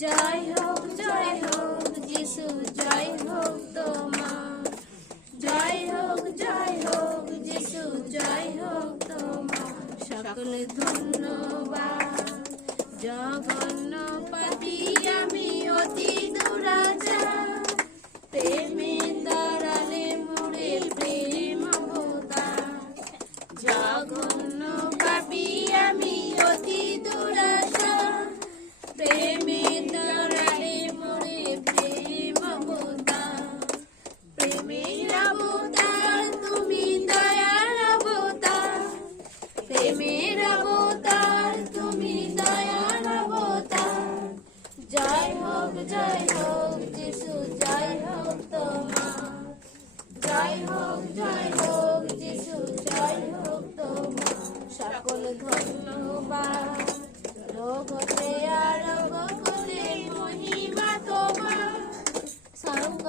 জয় হোক জয় হোক, যিশু, জয় হোক তোমার। জয় হোক জয় হোক, যিশু, জয় হোক তোমার। সকল ধন্যবাদ জগন্ন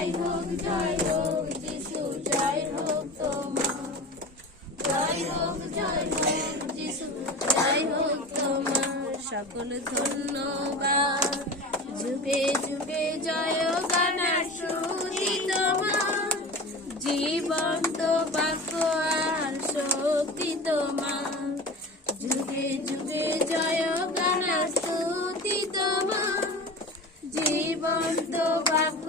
জয় হোক জয় হোক, যিশু, জয় হোক তোমার। জয় হোক জয় হোক, যিশু, জয় হোক তোমার। সকল ধন্যবাদ। যুগে যুগে জয় গানা শ্রুতি তোমার জীবন্ত বাক্য আর শক্তি তোমার। যুগে যুগে জয় গানা স্তুতি তোমার জীবন্ত বাক্য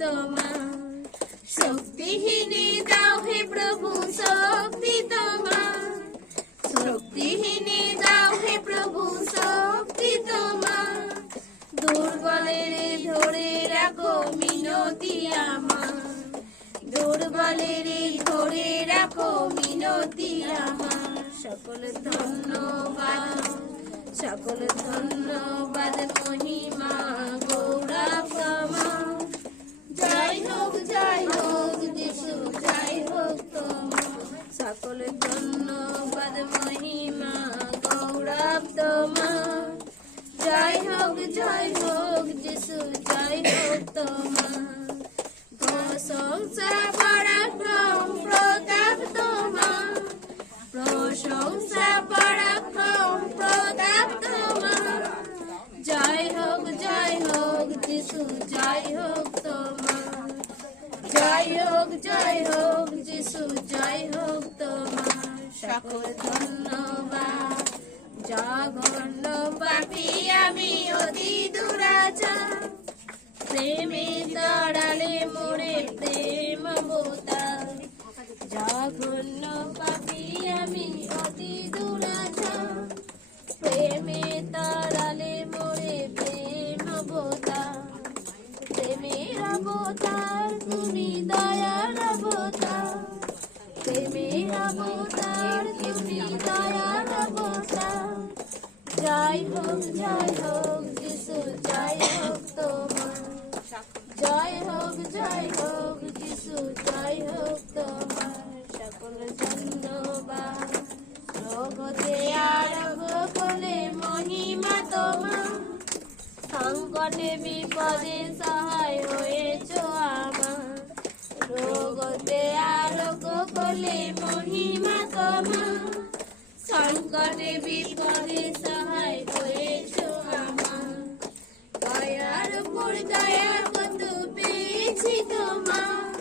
তোমার। শক্তিহীনে দাও হে প্রভু, শক্তি তোমার। শক্তিহীনে দাও হে প্রভু, শক্তি তোমার। দুর্বলের ধরে রাখো মিনতি আমার। দুর্বলের ধরে রাখো মিনতি আমার। সকল ধন্যবাদ সকল ধন্যবাদ মহিমা জয় হোক, যিশু, জয় হোক তোমার। সকল ধন্যবাদ। জঘন্য পাপি আমি অতি দুরাচার। প্রেমে দাঁড়ালে মোরে প্রেম বোতাল জঘন্য পাপি আমি অতি দুরাচার। প্রেমে দাঁড়ালে মোরে প্রেম বোতাল প্রেমের অবতার তুমি দয়ার জয় হোক জয় হোক, যিশু, জয় হোক তোমার। জয় হোক জয় হোক যিশু, জয় হোক তোমার। সকল মহিমা তোমার। সংকটে বিপদে সহায় সংকটে বিপদে সহায় হয়েছ আমার। উপর দয়া কত পেয়েছি তোমার।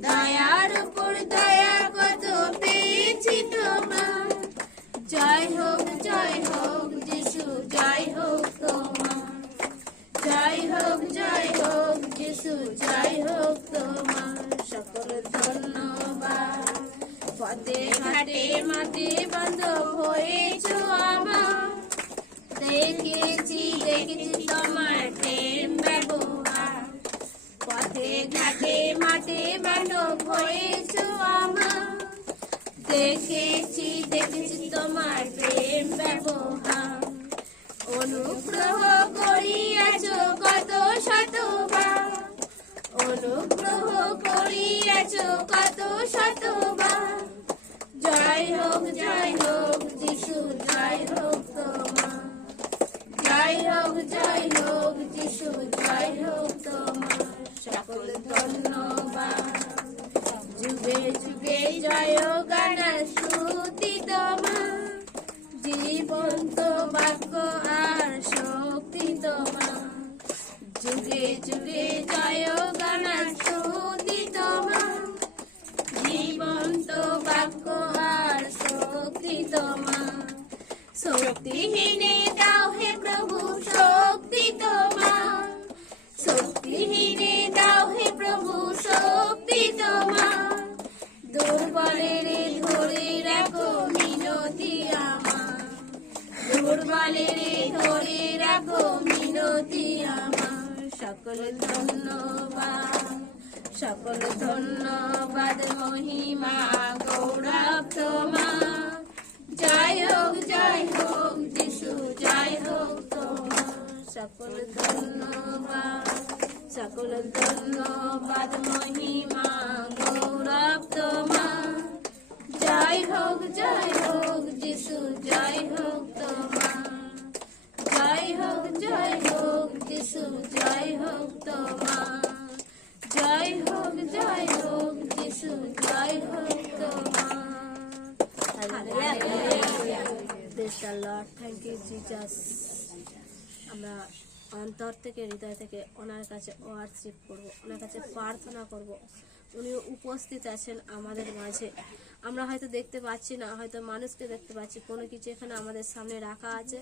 দয়ার উপর দয়া কত পেয়েছি তোমার। জয় হোক জয় হোক যিশু, জয় হোক তোমার। জয় হোক জয় হোক যিশু, জয় পদে ঘাটে মাটি বান্ধব হয়েছ আমার। দেখেছি দেখেছি তোমার প্রেম ব্যবহার। পথে ঘাটে মাঠে বান্ধব হয়েছ আমার। দেখেছি দেখেছি তোমার প্রেম ব্যবহার। অনুগ্রহ করিয়াছ কত শতবার। অনুগ্রহ করিয়াছ কত শতবার। জয় হোক জয় হোক, যিশু, জয় হোক তোমার জয় হোক জয় হোক, যিশু, জয় হোক তোমার সকল ধন্যবাদ। যুগে যুগে জয় গান শ্রুতি তোমার জীবন্ত বাক্য আর শক্তি তোমার যুগে যুগে জয় গান শ্রুতি ধন্যবাদ মহিমা, গৌরব তোমার। জয় হোক জয় হোক, যিশু, জয় হোক তোমার। সকল ধন্যবাদ সকল ধন্যবাদ মহিমা, গৌরব তোমার। জয় হোক জয় হোক, যিশু, জয় হোক তোমার। জয় হোক জয় হোক, যিশু, জয় হোক তোমার। জয় হোক জয় হোক, যিশু হোক তোমার। The Lord. Thank আমরা অন্তর থেকে, হৃদয় থেকে ওনার কাছে ওয়ার্শিপ করব, ওনার কাছে প্রার্থনা করব। উনি উপস্থিত আছেন আমাদের মাঝে। আমরা হয়তো দেখতে পাচ্ছি না, হয়তো মানুষকে দেখতে পাচ্ছি, কোনো কিছু এখানে আমাদের সামনে রাখা আছে,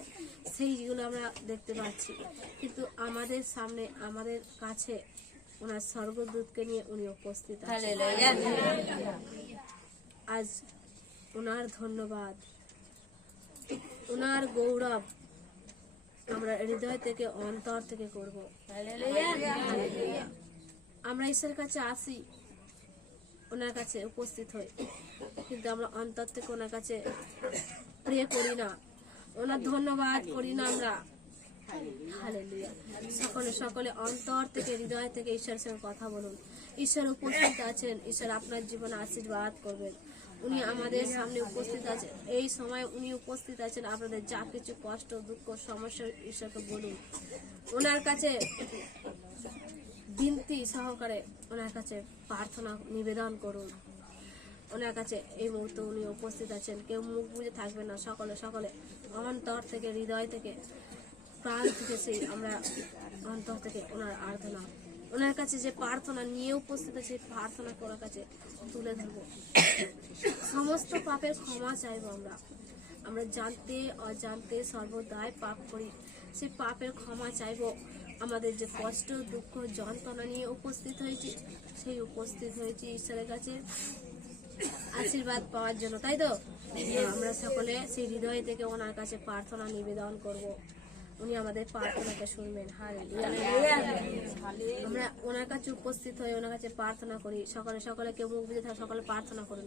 সেইগুলো আমরা দেখতে পাচ্ছি। কিন্তু আমাদের সামনে, আমাদের কাছে ওনার স্বর্গদূতকে নিয়ে উনি উপস্থিত আছেন। আজ ওনার ধন্যবাদ। ওনার গৌরব আমরা হৃদয় থেকে অন্তর থেকে করব। আমরা ঈশ্বরের কাছে আসি ওনার কাছে উপস্থিত হই। কিন্তু আমরা অন্তর থেকে ওনার কাছে প্রিয় করি না। ওনার ধন্যবাদ করি না আমরা। সকলে সকলে অন্তর থেকে, হৃদয় থেকে ঈশ্বরের সঙ্গে কথা বলুন। ঈশ্বর উপস্থিত আছেন, ঈশ্বর আপনার জীবনে আশীর্বাদ করবেন। উনি আমাদের সামনে উপস্থিত আছেন। এই সময় উনি উপস্থিত আছেন, আপনাদের যা কিছু কষ্ট, দুঃখ, সমস্যা ঈশ্বরকে বলুন। ওনার কাছে বিনতি সহকারে ওনার কাছে প্রার্থনা, নিবেদন করুন। ওনার কাছে এই মুহূর্তে উনি উপস্থিত আছেন। কেউ মুখ বুঝে থাকবে না। সকলে সকলে অন্তর থেকে, হৃদয় থেকে প্রাণ থেকে সেই আমরা অন্তর থেকে ওনার আরাধনা। ওনার কাছে যে প্রার্থনা, নিয়ে উপস্থিত আছে, প্রার্থনা ওনার কাছে তুলে ধরবো। সমস্ত পাপের ক্ষমা চাইব আমরা। আমরা জানতে, অজান্তে সর্বদাই পাপ করি। সে পাপের ক্ষমা চাইব। আমাদের যে কষ্ট, দুঃখ, যন্ত্রণা নিয়ে উপস্থিত হয়েছি, সেই উপস্থিত হয়েছি ঈশ্বরের কাছে। আশীর্বাদ পাওয়ার জন্য, তাই তো? আমরা সকলে সেই হৃদয় থেকে ওনার কাছে প্রার্থনা নিবেদন করব। উনি আমাদের প্রার্থনাকে শুনবেন। আমরা ওনার কাছে উপস্থিত হয়ে ওনার কাছে প্রার্থনা করি। সকালে সকালে কেউ মুখ বুঝে থাকে, সকালে প্রার্থনা করুন।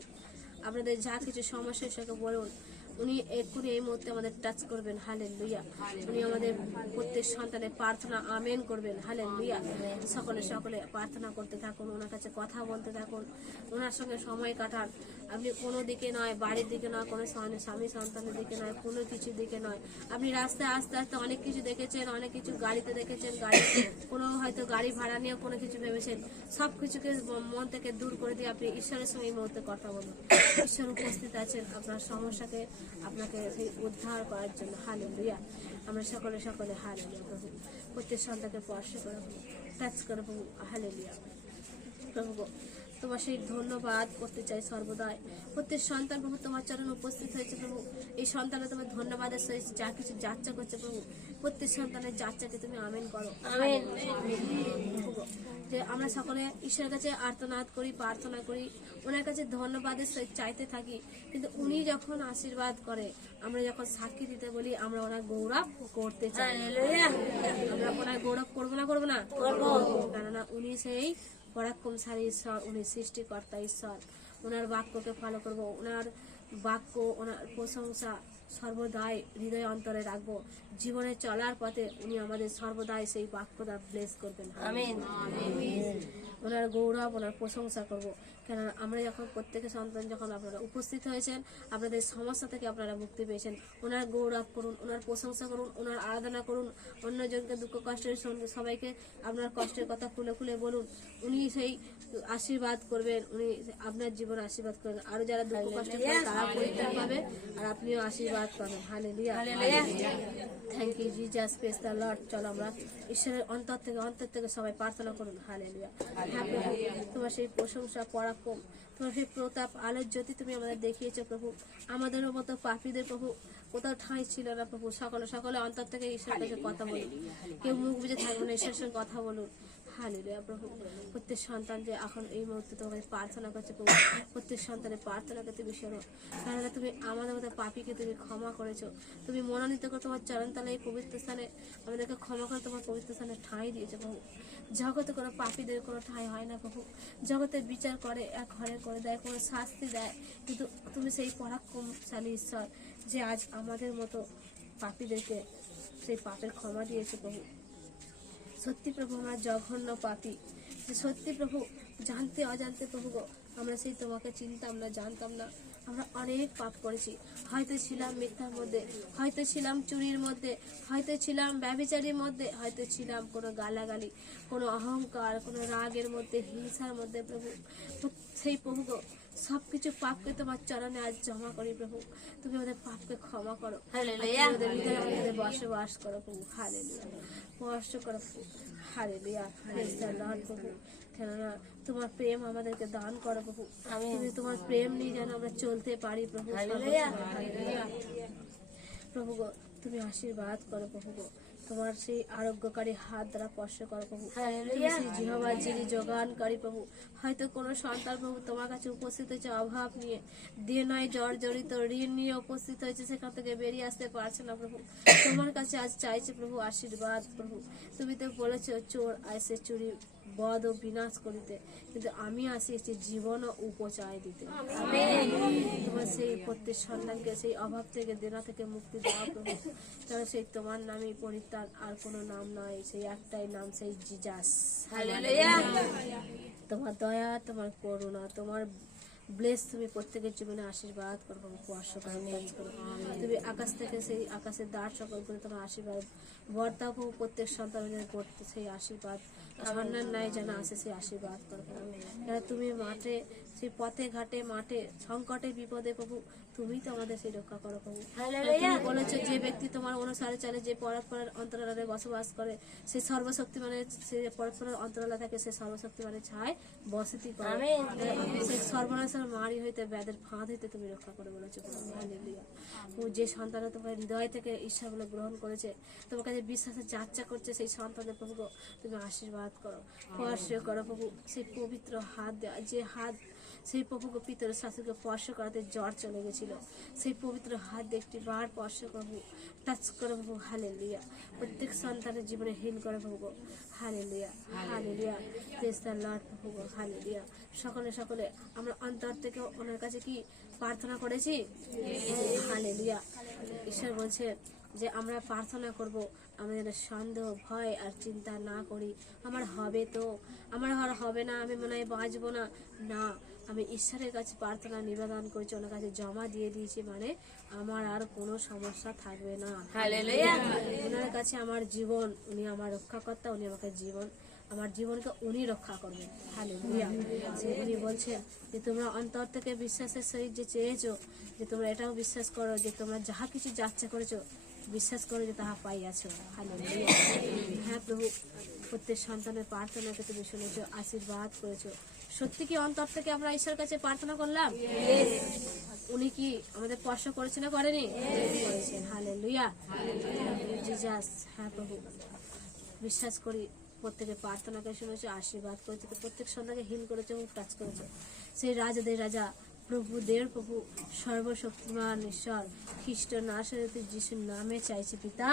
আপনাদের যা কিছু সমস্যা সেটাকে বলুন। উনি এক্ষুনি এই মুহূর্তে আমাদের টাচ করবেন। হালেন লুইয়া উনি আমাদের প্রত্যেক সন্তানের প্রার্থনা আমেন করবেন। হালেন লুইয়া সকলে সকলে প্রার্থনা করতে থাকুন, ওনার কাছে কথা বলতে থাকুন। ওনার সঙ্গে সময় কাটান। আপনি কোনো দিকে নয়, বাড়ির দিকে নয়, কোনো স্বামী- সন্তানের দিকে নয়, কোনো কিছুর দিকে নয়। আপনি রাস্তায়, আস্তে আস্তে অনেক কিছু দেখেছেন, অনেক কিছু গাড়িতে দেখেছেন গাড়ি কোনো হয়তো গাড়ি ভাড়া নিয়েও কোনো কিছু ভেবেছেন। সব কিছুকে মন থেকে দূর করে দিয়ে আপনি ঈশ্বরের সঙ্গে এই মুহূর্তে কথা বলুন। ঈশ্বর উপস্থিত আছেন আপনার সমস্যাকে আপনাকে উদ্ধার করার জন্য। হালে লইয়া আমরা সকলে সকলে হালে প্রত্যেক সন্তানকে স্পর্শ করে টাচ করে হালে লিয়া প্রভু তোমার সেই ধন্যবাদ করতে চাই সর্বদাই। প্রত্যেক সন্তান প্রভু তোমার চরণ উপস্থিত হয়েছে প্রভু। এই সন্তানে তোমার ধন্যবাদের সহিত যা কিছু যাত্রা করছে প্রভু। প্রত্যেক সন্তানের যাত্রাকে তুমি আমেন করো। আমেন। যে আমরা সকলে ঈশ্বরের কাছে আর্তনাদ করি প্রার্থনা করি। ওনার কাছে ধন্যবাদের সহিত চাইতে থাকি। কিন্তু উনি যখন আশীর্বাদ করে আমরা যখন সাক্ষী দিতে বলি আমরা ওনার গৌরব করতে চাই। আমরা ওনার গৌরব করব না করব না? কেননা উনি সেই পরাক্রমশালী ঈশ্বর উনি সৃষ্টিকর্তা ঈশ্বর। ওনার বাক্যকে ফলো করব। ওনার বাক্য ওনার প্রশংসা সর্বদাই হৃদয় অন্তরে রাখব। জীবনে চলার পথে উনি আমাদের সর্বদাই সেই বাক্যটা ব্লেস করবেন। আমিন ওনার গৌরব ওনার প্রশংসা করব। কেন আমরা যখন প্রত্যেকের সন্তান যখন আপনারা উপস্থিত হয়েছেন আপনাদের সমস্যা থেকে আপনারা মুক্তি পেয়েছেন। ওনার গৌরব করুন ওনার প্রশংসা করুন ওনার আরাধনা করুন অন্যজনকে দুঃখ কষ্টের সঙ্গে সবাইকে আপনার কষ্টের কথা খুলে খুলে বলুন। উনি সেই আশীর্বাদ করবেন উনি আপনার জীবনে আশীর্বাদ করবেন। আরও যারা দুঃখ কষ্ট করে তারা পরিত্রাণ পাবে আর আপনিও আশীর্বাদ পাবেন। হালে thank you Jesus praise the Lord চলো আমরা ঈশ্বরের অন্তর থেকে অন্তর থেকে সবাই প্রার্থনা করুন। হালে লিয়া তোমার সেই প্রশংসা, পরাক্রম, তোমার সেই প্রতাপ, আলোর জ্যোতি তুমি আমাদের দেখিয়েছো প্রভু। আমাদেরও মতো পাপীদের প্রভু কোথাও ঠাঁই ছিল না প্রভু। সকলে সকলে অন্তর থেকে ঈশ্বরের কাছে কথা বলুন। কেউ মুখ বুঝে থাকবে না, ঈশ্বরের সঙ্গে কথা বলুন। হালেলুয়া প্রভু প্রত্যেক সন্তান যে এখন এই মুহূর্তে তোমাকে প্রার্থনা করছে, প্রভু, প্রত্যেক সন্তানের প্রার্থনাকে তুমি শোনো কেননা তুমি আমাদের মতো পাপিকে তুমি ক্ষমা করেছ। তুমি মনোনীত করে তোমার চরণতলে এই পবিত্র স্থানে, আমাদেরকে ক্ষমা করে তোমার পবিত্র স্থানে ঠাঁই দিয়েছ, প্রভু। জগতে কোনো পাপীদের কোনো ঠাঁই হয় না, প্রভু। জগতে বিচার করে, এক ঘরে করে দেয়, কোনো শাস্তি দেয়। কিন্তু তুমি সেই পরাক্রমশালী ঈশ্বর যে আজ আমাদের মতো পাপীদেরকে সেই পাপের ক্ষমা দিয়েছে, প্রভু। সত্যি প্রভু, আমরা জঘন্য পাপি। যে সত্যি প্রভু, জানতে অজান্তে প্রভু গো, আমরা সেই তোমাকে চিনতাম না, জানতাম না। আমরা অনেক পাপ করেছি। হয়তো ছিলাম মিথ্যার মধ্যে, হয়তো ছিলাম চুরির মধ্যে, হয়তো ছিলাম ব্যভিচারীর মধ্যে, হয়তো ছিলাম কোনো গালাগালি, কোনো অহংকার, কোনো রাগের মধ্যে, হিংসার মধ্যে প্রভু। সেই প্রভু গো সব কিছু পাপকে তোমার চরণে আজ জমা করি প্রভু। তুমি আমাদের পাপকে ক্ষমা করো। আমাদের আমাদের বসবাস করো প্রভু। হারে স্পর্শ করো লর্ড প্রভু। কেননা তোমার প্রেম আমাদেরকে দান করো প্রভু। তুমি তোমার প্রেম নিয়ে যেন আমরা চলতে পারি প্রভু। প্রভু গো তুমি আশীর্বাদ করো প্রভু গো। তোমার সেই আরোগ্যকারী হাত দ্বারা স্পর্শ করো প্রভু। জিহবা যিনি যোগানকারী প্রভু। হয়তো কোনো সন্তান প্রভু তোমার কাছে উপস্থিত হয়েছে অভাব নিয়ে। দিয়ে নয় জ্বর জড়িত ঋণ নিয়ে উপস্থিত হয়েছে সেখান থেকে বেরিয়ে আসতে পারছে না প্রভু। তোমার কাছে আজ চাইছে প্রভু আশীর্বাদ প্রভু। তুমি তো বলেছ চোর আইসে চুরি বদ ও বিনাশ করিতে কিন্তু আমি আসিয়েছি জীবন ও উপচয় দিতে। তোমার সেই প্রত্যেক সন্তানকে সেই অভাব থেকে দেনা থেকে মুক্তি দেওয়া প্রভু। সেই তোমার নামই পরিত্রাণ আর কোনো নাম নয় সেই একটাই নাম সেই জিজাস। তোমার দয়া তোমার করুণা তোমার ব্লেস তুমি প্রত্যেকের জীবনে আশীর্বাদ করো। তুমি আকাশ থেকে সেই আকাশের দ্বার সকল করে তোমার আশীর্বাদ বর্তা প্রত্যেক সন্তানের করতে সেই আশীর্বাদ। ঝর্ণার ন্যায় যেন আসে সেই আশীর্বাদ করব তুমি মাঠে সেই পথে ঘাটে মাঠে সংকটে বিপদে প্রভু তুমি তো আমাদের সেই রক্ষা করো প্রভু। তুমি বলেছ যে ব্যক্তি তোমার অনুসারে চলে যে পরস্পরের অন্তরালে বসবাস করে সে সর্বশক্তি মানে সে পরস্পরের অন্তরালে থাকে সে সর্বশক্তি মানে ছায় বসতি করে সেই সর্বনাশের মারি হইতে ব্যাধের ফাঁদ হইতে তুমি রক্ষা করে বলেছ প্রভু। যে সন্তান তোমার হৃদয় থেকে ঈশ্বরগুলো গ্রহণ করেছে তোমার কাছে বিশ্বাসের যাত্রা করছে সেই সন্তানের প্রভু তুমি আশীর্বাদ করো স্পর্শ করো প্রভু সেই পবিত্র হাত দেওয়া যে হাত সেই প্রভুকে পিতর শাশুকে স্পর্শ করাতে জ্বর চলে গেছিল সেই পবিত্র হাত একটি বার স্পর্শ করব টাচ করে প্রভু হালে লিয়া প্রত্যেক সন্তানের জীবনে হিল করে প্রভু হালে লিয়া হালে লিয়া দ্য লর্ড প্রভু হালে লিয়া সকলে সকলে আমরা অন্তর থেকে ওনার কাছে কি প্রার্থনা করেছি? হালে লিয়া ঈশ্বর বলছে যে আমরা প্রার্থনা করব আমরা যেন সন্দেহ ভয় আর চিন্তা না করি। আমার হবে তো। আমার আর হবে না আমি মনে হয় বাঁচবো না। না আমি ঈশ্বরের কাছে প্রার্থনা নিবেদন করেছি ওনার কাছে জমা দিয়ে দিয়েছি মানে আমার আর কোনো সমস্যা থাকবে না। ওনার কাছে আমার জীবন উনি আমার রক্ষাকর্তা উনি আমাকে জীবন আমার জীবনকে উনি রক্ষা করবেন। যে উনি বলছেন যে তোমরা অন্তর থেকে বিশ্বাসের সহিত যে চেয়েছো যে তোমরা এটাও বিশ্বাস করো যে তোমরা যাহা কিছু যাচ্ছে করেছ বিশ্বাস করো যে তাহা পাইয়াছো হ্যাঁ প্রভু প্রত্যেক সন্তানের প্রার্থনাকে তুমি শুনেছ আশীর্বাদ করেছ। সত্যি কি অন্তর থেকে আমরা ঈশ্বরের কাছে প্রার্থনা করলাম? উনি কি আমাদের স্পর্শ করেছে না করেনি? করেছেন। হালে লুইয়া জিজাস হ্যাঁ প্রভু। বিশ্বাস করি প্রত্যেকের প্রার্থনাকে শুনেছো আশীর্বাদ করেছে প্রত্যেক সন্ধ্যাকে হিল করেছে এবং টাচ করেছে। সেই রাজাদের রাজা প্রভুদের প্রভু সর্বশক্তিমান ঈশ্বর খ্রিস্ট নাসরতি যিশুর নামে চাইছি পিতা।